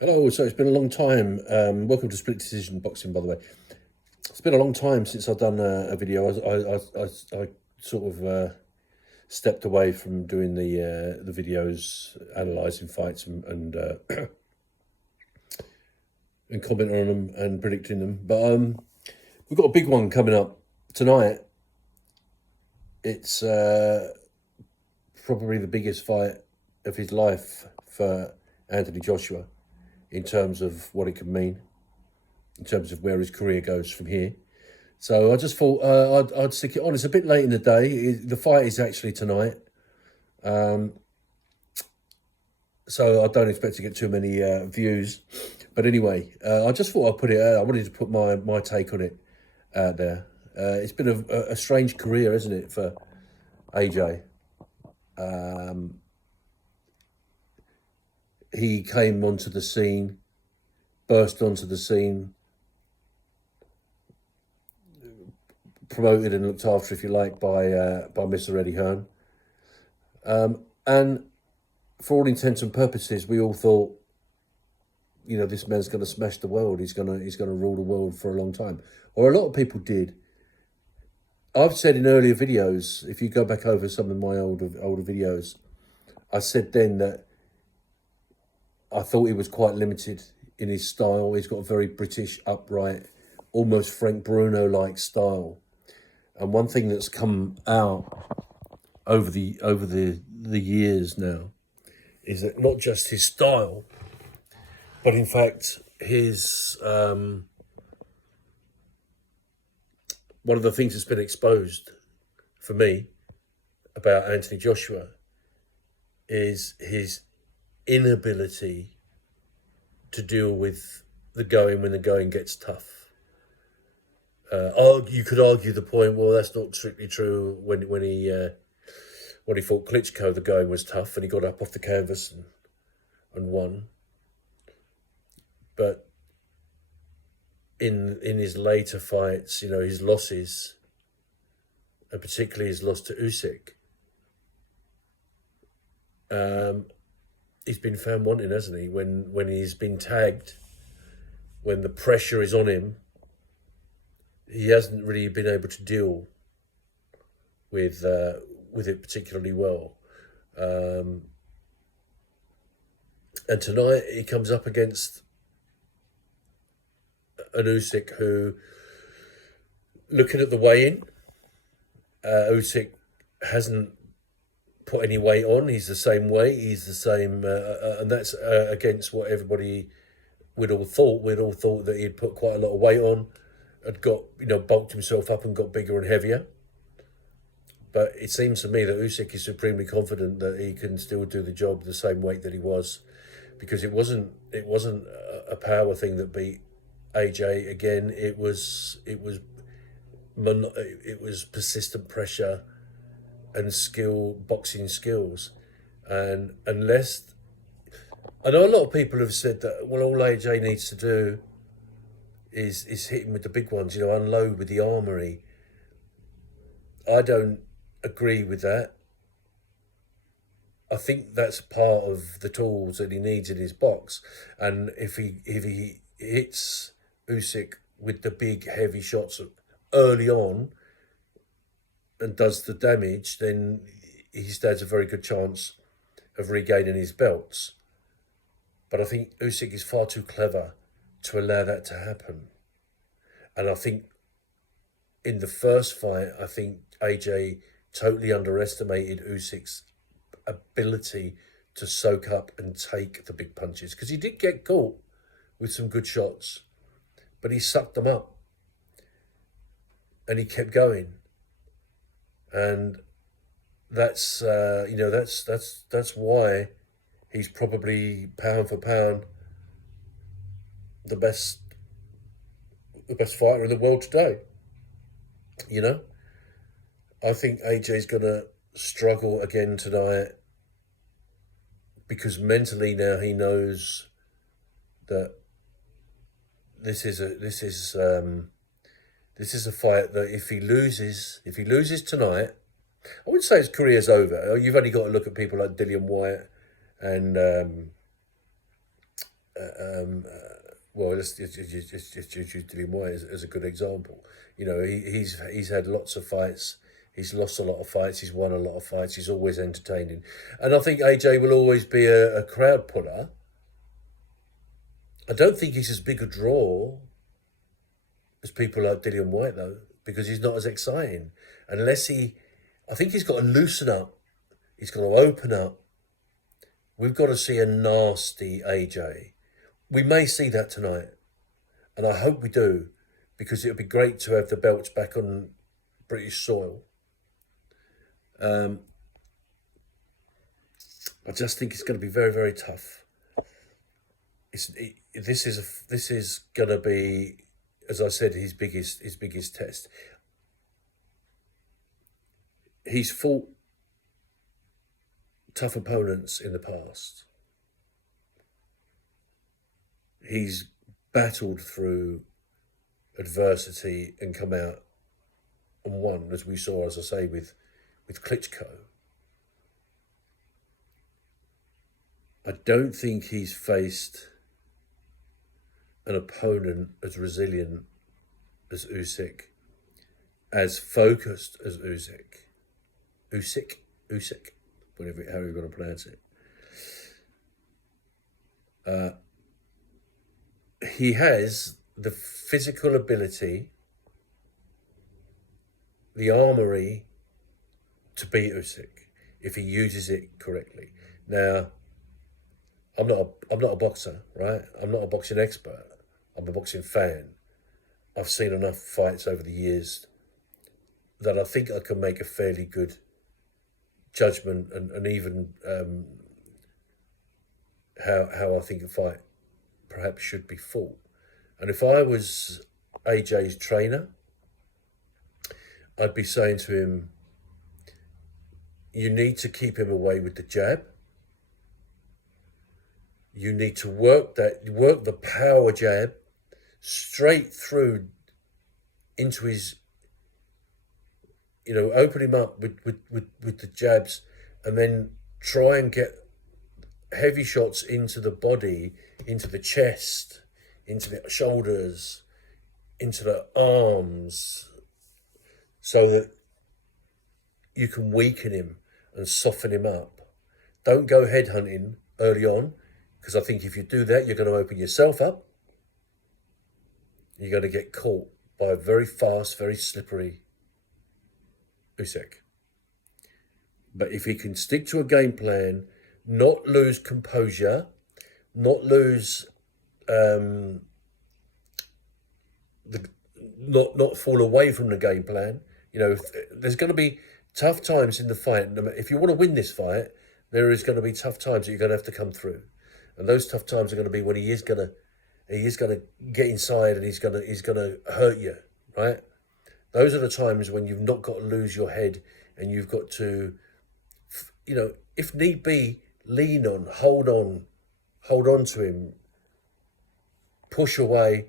Hello, so it's been a long time. Welcome to Split Decision Boxing, by the way. It's been a long time since I've done a video. I sort of stepped away from doing the videos, analysing fights and commenting on them and predicting them. But we've got a big one coming up tonight. It's probably the biggest fight of his life for Anthony Joshua in terms of what it could mean, in terms of where his career goes from here. So I just thought I'd stick it on. It's a bit late in the day. The fight is actually tonight. So I don't expect to get too many views. But anyway, I just thought I'd put it out. I wanted to put my take on it out there. It's been a strange career, isn't it, for AJ? He came onto the scene, burst onto the scene, promoted and looked after, if you like, by Mr. Eddie Hearn. And for all intents and purposes, we all thought, this man's going to smash the world. He's going to rule the world for a long time. Or a lot of people did. I've said in earlier videos, if you go back over some of my older videos, I said then that I thought he was quite limited in his style. He's got a very British, upright, almost Frank Bruno-like style. And one thing that's come out over the years now is that not just his style, but in fact his one of the things that's been exposed for me about Anthony Joshua is his inability to deal with the going when the going gets tough. You could argue the point, well, that's not strictly true when he fought Klitschko, the going was tough and he got up off the canvas and won. But in his later fights, his losses, and particularly his loss to Usyk, he's been found wanting, hasn't he? When he's been tagged, when the pressure is on him, he hasn't really been able to deal with it particularly well. And tonight he comes up against an Usyk who, looking at the weigh-in, Usyk hasn't put any weight on. He's the same weight. He's the same, and that's against what everybody we'd all thought. We'd all thought that he'd put quite a lot of weight on, had got bulked himself up and got bigger and heavier. But it seems to me that Usyk is supremely confident that he can still do the job the same weight that he was, because it wasn't a power thing that beat AJ again. It was persistent pressure and boxing skills. And unless, I know a lot of people have said that, well, all AJ needs to do is hit him with the big ones, unload with the armory. I don't agree with that. I think that's part of the tools that he needs in his box. And if he hits Usyk with the big heavy shots early on and does the damage, then he stands a very good chance of regaining his belts. But I think Usyk is far too clever to allow that to happen. And I think in the first fight, I think AJ totally underestimated Usyk's ability to soak up and take the big punches, because he did get caught with some good shots, but he sucked them up and he kept going. And that's that's why he's probably pound for pound the best fighter in the world today. I think AJ's gonna struggle again tonight, because mentally now he knows that this is a fight that if he loses tonight, I wouldn't say his career's over. You've only got to look at people like Dillian Whyte and well, let's just use Dillian White as a good example. You know, he's had lots of fights. He's lost a lot of fights. He's won a lot of fights. He's always entertaining, and I think AJ will always be a crowd puller. I don't think he's as big a draw as people like Dillian White though, because he's not as exciting. I think he's got to loosen up. He's got to open up. We've got to see a nasty AJ. We may see that tonight, and I hope we do, because it would be great to have the belts back on British soil. I just think it's going to be very, very tough. This is going to be, as I said, his biggest test. He's fought tough opponents in the past. He's battled through adversity and come out and won, as we saw, as I say, with Klitschko. I don't think he's faced an opponent as resilient as Usyk, as focused as Usyk, whatever, however you want to pronounce it. He has the physical ability, the armory to beat Usyk if he uses it correctly. Now, I'm not a boxer, right? I'm not a boxing expert. I'm a boxing fan. I've seen enough fights over the years that I think I can make a fairly good judgment and even how I think a fight perhaps should be fought. And if I was AJ's trainer, I'd be saying to him, you need to keep him away with the jab. You need to work the power jab straight through into his, open him up with the jabs, and then try and get heavy shots into the body, into the chest, into the shoulders, into the arms, so that you can weaken him and soften him up. Don't go headhunting early on, because I think if you do that, you're going to open yourself up. You're going to get caught by a very fast, very slippery Usyk. But if he can stick to a game plan, not lose composure, not lose, not fall away from the game plan. There's going to be tough times in the fight. If you want to win this fight, there is going to be tough times that you're going to have to come through. And those tough times are going to be when he is going to get inside and he's going to hurt you, right? Those are the times when you've not got to lose your head and you've got to, if need be, lean on, hold on to him, push away,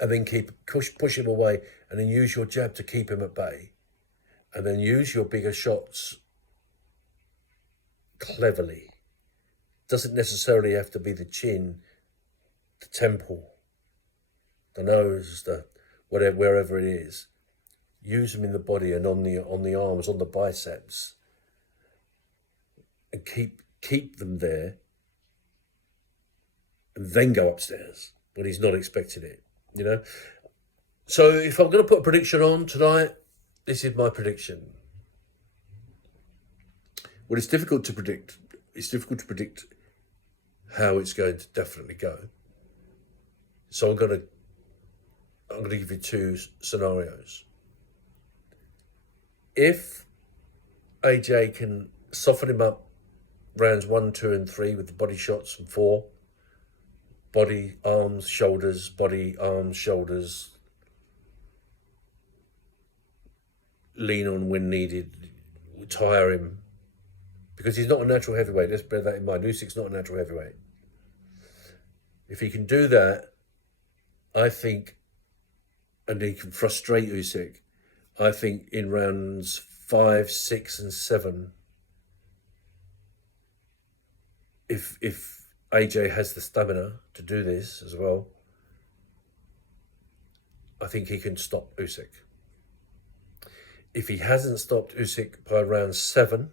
and then push him away, and then use your jab to keep him at bay, and then use your bigger shots cleverly. Doesn't necessarily have to be the chin, the temple, the nose, wherever it is. Use them in the body and on the arms, on the biceps, and keep them there, and then go upstairs when he's not expecting it. So if I'm going to put a prediction on tonight, this is my prediction. Well, it's difficult to predict. It's difficult to predict how it's going to definitely go. So I'm going to give you two scenarios. If AJ can soften him up rounds 1, 2, and 3 with the body shots, and 4, body, arms, shoulders, body, arms, shoulders, lean on when needed, tire him, because he's not a natural heavyweight. Let's bear that in mind. Usyk's not a natural heavyweight. If he can do that, I think, and he can frustrate Usyk, I think in rounds 5, 6, and 7, if AJ has the stamina to do this as well. I think he can stop Usyk. If he hasn't stopped Usyk by round 7,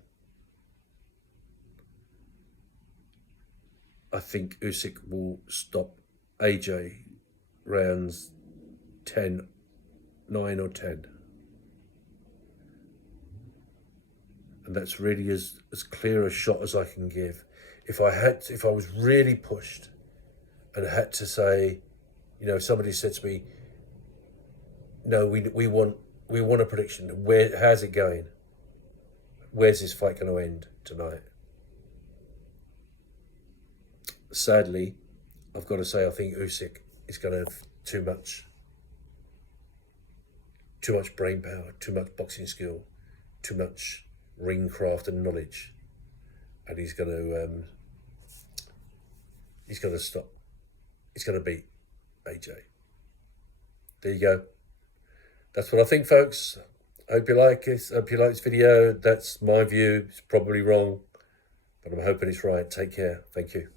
I think Usyk will stop AJ rounds 10, 9 or 10. And that's really as clear a shot as I can give. If I was really pushed and had to say, you know, somebody said to me, no, we want a prediction. How's it going? Where's this fight going to end tonight? Sadly, I've got to say I think Usyk is going to have too much brain power, too much boxing skill, too much ring craft and knowledge, and he's going to stop. He's going to beat AJ. There you go. That's what I think, folks. I hope you like this. I hope you like this video. That's my view. It's probably wrong, but I'm hoping it's right. Take care. Thank you.